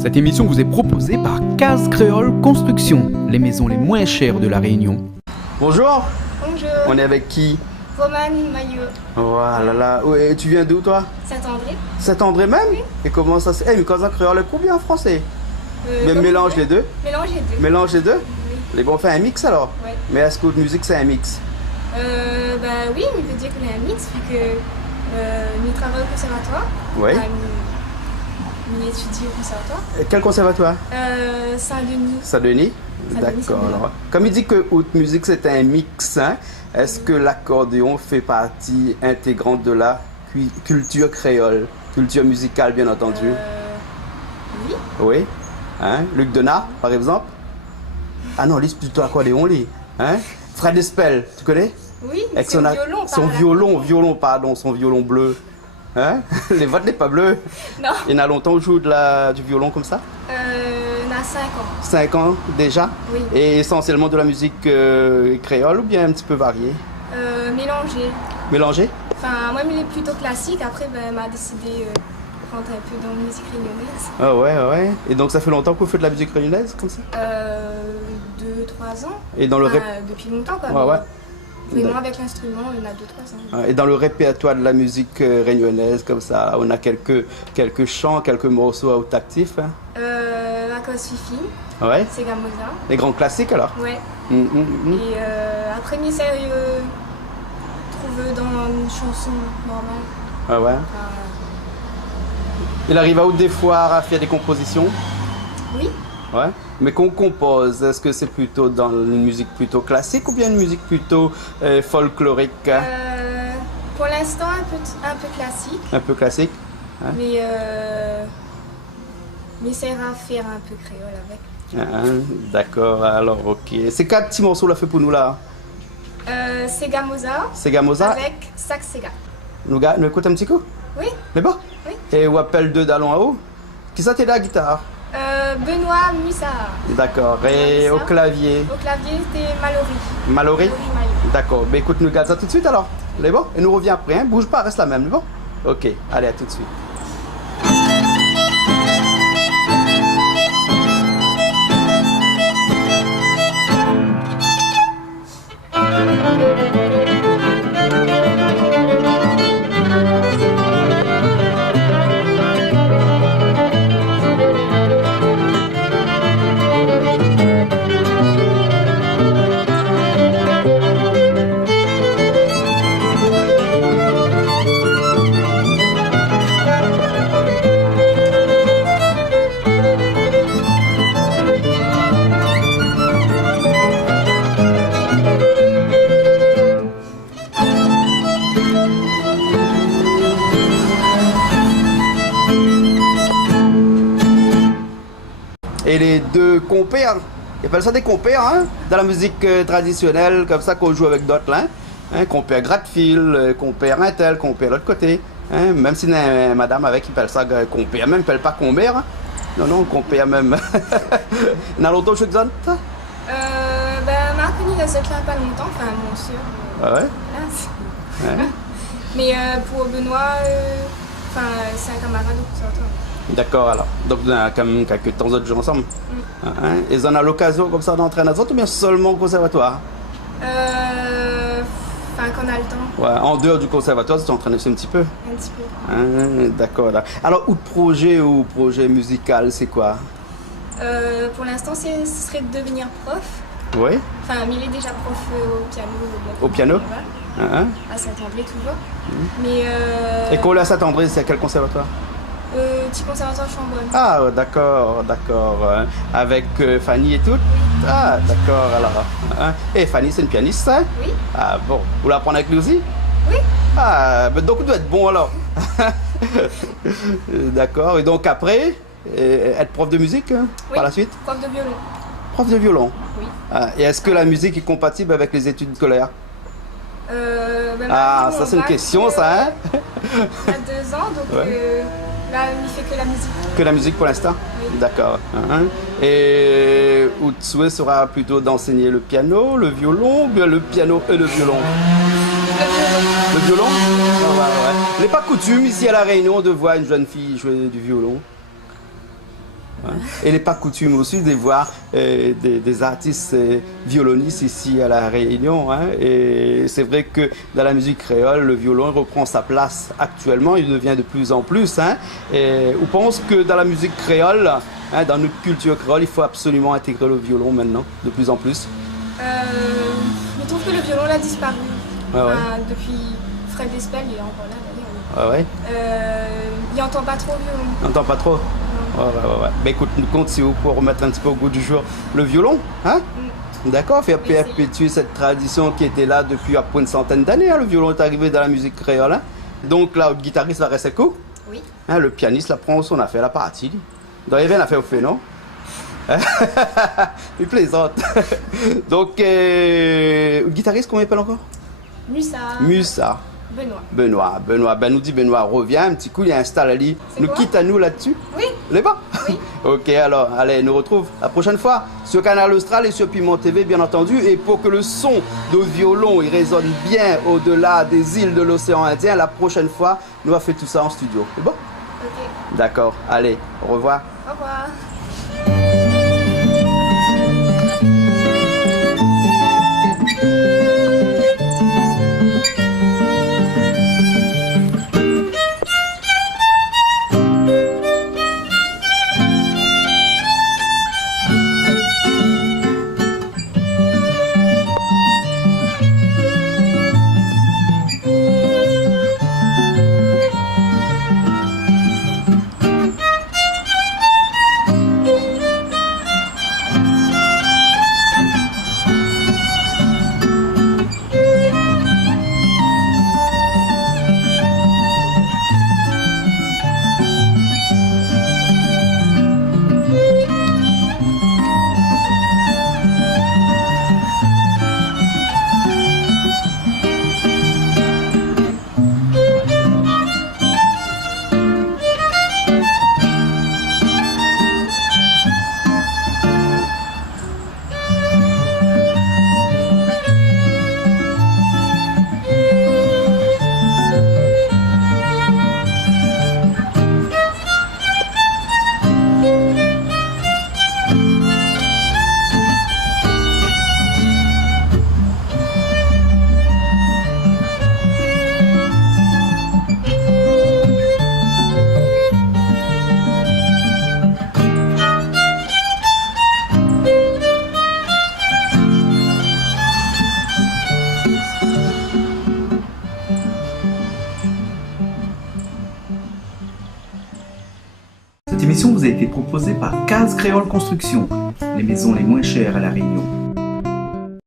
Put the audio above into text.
Cette émission vous est proposée par Case Créole Construction, les maisons les moins chères de la Réunion. Bonjour. Bonjour. On est avec qui? Romane Maillot. Voilà là. Ouais, tu viens d'où toi? Saint-André. Saint-André même? Oui. Et comment ça se... mais Case Créole est bien en français? Mais mélange les deux. Mélange les deux. Mélange les deux? Oui. Les bons, on fait un mix alors? Ouais. Mais est-ce que votre musique c'est un mix? Oui, on peut dire qu'on est un mix, vu que nous travaillons au conservatoire. Oui. Nous étudions au conservatoire. Et quel conservatoire? Saint-Denis. Saint-Denis? Saint-Denis, D'accord. Saint-Denis. Alors, comme il dit que votre musique c'est un mix, hein, est-ce que l'accordéon fait partie intégrante de la culture créole? Culture musicale bien entendu. Oui. Oui. Hein? Luc Donat, par exemple? Ah non, lui, c'est plutôt accordéon, lui. Hein? Fred Espel, tu connais? Oui, Avec c'est son violon, son violon bleu. Hein? Les votes n'est pas bleu. Non, Il y en a longtemps que je joue du violon comme ça? on a 5 ans. 5 ans déjà? Oui. Et essentiellement de la musique créole ou bien un petit peu variée? Mélangé. Mélangée? Enfin, moi, il est plutôt classique. Après, m'a décidé de rentrer un peu dans la musique réunionnaise. Ah ouais, ouais. Et donc ça fait longtemps que vous faites de la musique réunionnaise comme ça? 2-3 ans. Et dans le Depuis longtemps, quoi. Ouais, ouais. Vraiment, avec l'instrument, on a 2-3 ans. Et dans le répertoire de la musique réunionnaise, comme ça, on a quelques chants, quelques morceaux à haut actif. Hein. La cause Fifi, Ouais. c'est Gamosa. Les grands classiques alors. Ouais. Mm. Et après, mi sérieux, trouve dans une chanson normale. Ah ouais. Il arrive à haute des foires à faire des compositions. Oui. Ouais. Mais qu'on compose, est-ce que c'est plutôt dans une musique plutôt classique ou bien une musique plutôt folklorique? Pour l'instant, un peu classique. Un peu classique. Hein? Mais ça ira faire un peu créole avec. D'accord, alors ok. C'est 4 petits morceaux là fait pour nous là. C'est Gamosa C'est Gamosa. avec Sac Sega. Nous écoute un petit coup? Oui. Mais bon? Oui. Et on appelle deux dallons à haut. Qui ça t'aide à la guitare? Benoît Mussard. D'accord. Et Mussard. au clavier? Au clavier, c'était Mallory. Mallory? Maillot. D'accord. Mais écoute, nous garde ça tout de suite alors. Les bon? Et nous revient après. Hein? Bouge pas, reste la même. Les bon? Ok. Allez, à tout de suite. Et les deux compères, ils appellent ça des compères, hein, dans la musique traditionnelle, comme ça qu'on joue avec d'autres, hein, compère gratte-fil, compère un tel, compère l'autre côté, hein, même si madame avec, ils appellent ça compère, même, ils appellent pas combère, hein. Non, compère même. Il y a longtemps que je fais ça? M'a connu dans cette là pas longtemps, enfin mon sûr. Ah ouais? Là, Ouais. mais pour Benoît, c'est un camarade au conservatoire. D'accord, alors. Donc, on a quand même quelques temps de jouer ensemble. Hein? Et ils en ont l'occasion comme ça d'entraîner à autres ou bien seulement au conservatoire? Quand on a le temps, Ouais, en dehors du conservatoire, tu t'entraînes aussi un petit peu. un petit peu. D'accord. Là. Alors, projet musical, c'est quoi? Pour l'instant, ce serait de devenir prof. Oui. Enfin, mais il est déjà prof au piano. Au piano? Là-bas, à Saint-André toujours. Mais Et qu'on l'a à Saint-André, c'est à quel conservatoire? petit conservatoire Chambonne. Ah, d'accord. Avec Fanny et tout? Ah, d'accord, alors. Et Fanny, c'est une pianiste, ça? Oui. Ah, bon. Vous l'apprenez avec nous aussi? Oui. Ah, donc vous doit être bon alors. D'accord. Et donc après, être prof de musique hein, Oui. par la suite? Prof de violon. Prof de violon. Oui. Ah, et est-ce que la musique est compatible avec les études scolaires? Maintenant, ça c'est une bac, question ça, hein? Il a 2 ans, donc Ouais. là, il fait que la musique. Que la musique pour l'instant? Oui. D'accord. Et votre souhait sera plutôt d'enseigner le piano, le violon, ou bien le piano et le violon? Le violon? Ah, ouais. Il n'est pas coutume ici à La Réunion de voir une jeune fille jouer du violon. Hein. Et il n'est pas coutume aussi de voir des artistes violonistes ici à La Réunion. Hein. Et c'est vrai que dans la musique créole, le violon reprend sa place actuellement, il devient de plus en plus. Hein. Et on pense que dans la musique créole, hein, dans notre culture créole, il faut absolument intégrer le violon maintenant, de plus en plus. Je trouve que le violon a disparu. Ah ouais. Depuis Fred Espel, il est encore là d'ailleurs. Ah ouais. Il n'entend pas trop le violon. On n'entend pas trop. Ouais. Ben écoute, nous compte si vous pouvez remettre un petit peu au goût du jour le violon, hein? D'accord, faire perpétuer cette tradition qui était là depuis à peu près une centaine d'années. Hein. Le violon est arrivé dans la musique créole. Hein. Donc là, le guitariste va rester cool. Oui. Hein, le pianiste là prend son affaire, la partie. Dans les veines, a fait au fait, non? Il plaisante. Donc, le guitariste, comment il s'appelle encore? Musa. Benoît. Ben nous dit Benoît, reviens un petit coup, il installe Ali. Nous quitte à nous là-dessus. Oui. Les pas? Oui. Ok, alors, allez, nous retrouve la prochaine fois sur Canal Austral et sur Piment TV, bien entendu. Et pour que le son de violon il résonne bien au-delà des îles de l'océan Indien, la prochaine fois, nous allons faire tout ça en studio. C'est bon? Ok. D'accord, allez, au revoir. Au revoir. Cette émission vous a été proposée par Case Créole Construction, les maisons les moins chères à La Réunion.